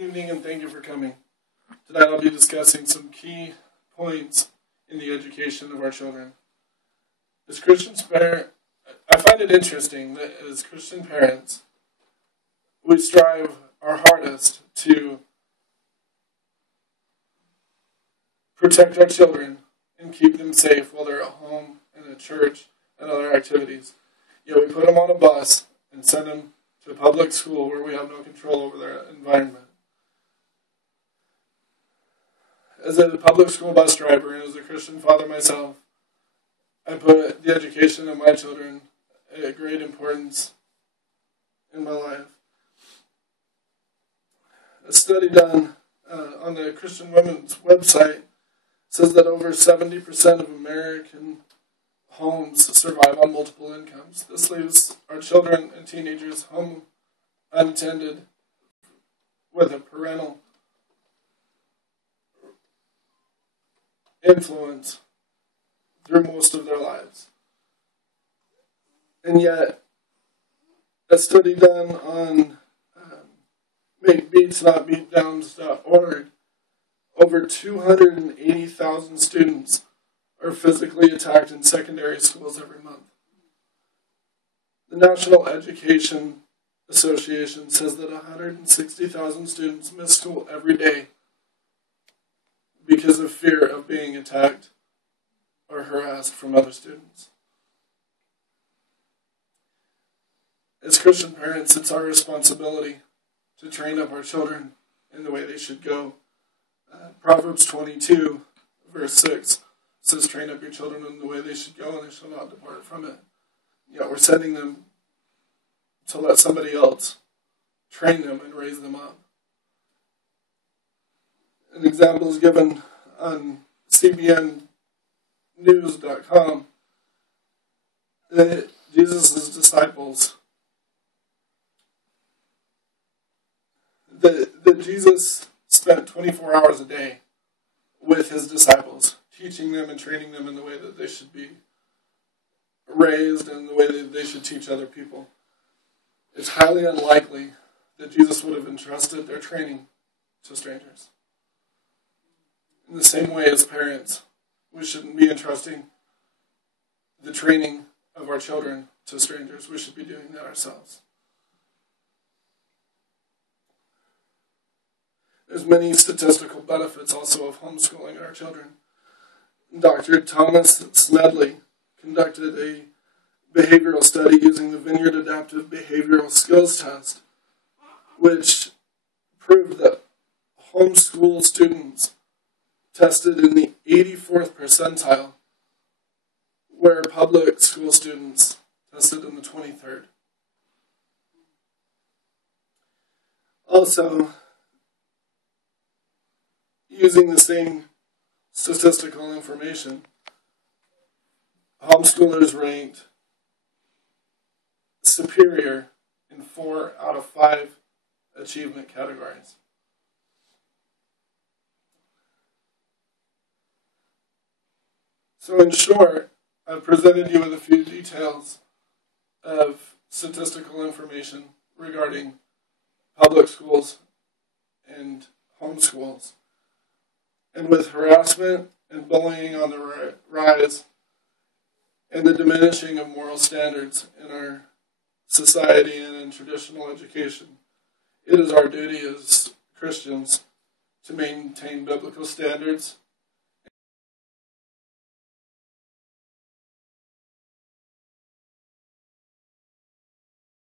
Good evening and thank you for coming. Tonight I'll be discussing some key points in the education of our children. As Christians, I find it interesting that as Christian parents, we strive our hardest to protect our children and keep them safe while they're at home and at church and other activities. Yet we put them on a bus and send them to a public school where we have no control over their environment. As a public school bus driver and as a Christian father myself, I put the education of my children at great importance in my life. A study done on the Christian Women's website says that over 70% of American homes survive on multiple incomes. This leaves our children and teenagers home unattended with a parental influence through most of their lives. And yet, a study done on MakeBeatsNotBeatdowns.org, over 280,000 students are physically attacked in secondary schools every month. The National Education Association says that 160,000 students miss school every day because of fear of being attacked or harassed from other students. As Christian parents, it's our responsibility to train up our children in the way they should go. Proverbs 22, verse 6 says, "Train up your children in the way they should go, and they shall not depart from it." Yet we're sending them to let somebody else train them and raise them up. An example is given on cbnnews.com that Jesus' disciples, that Jesus spent 24 hours a day with his disciples, teaching them and training them in the way that they should be raised and the way that they should teach other people. It's highly unlikely that Jesus would have entrusted their training to strangers. In the same way as parents, we shouldn't be entrusting the training of our children to strangers. We should be doing that ourselves. There's many statistical benefits also of homeschooling our children. Dr. Thomas Smedley conducted a behavioral study using the Vineyard Adaptive Behavioral Skills Test, which proved that homeschool students tested in the 84th percentile, where public school students tested in the 23rd. Also, using the same statistical information, homeschoolers ranked superior in 4 out of 5 achievement categories. So in short, I've presented you with a few details of statistical information regarding public schools and homeschools. And with harassment and bullying on the rise and the diminishing of moral standards in our society and in traditional education, it is our duty as Christians to maintain biblical standards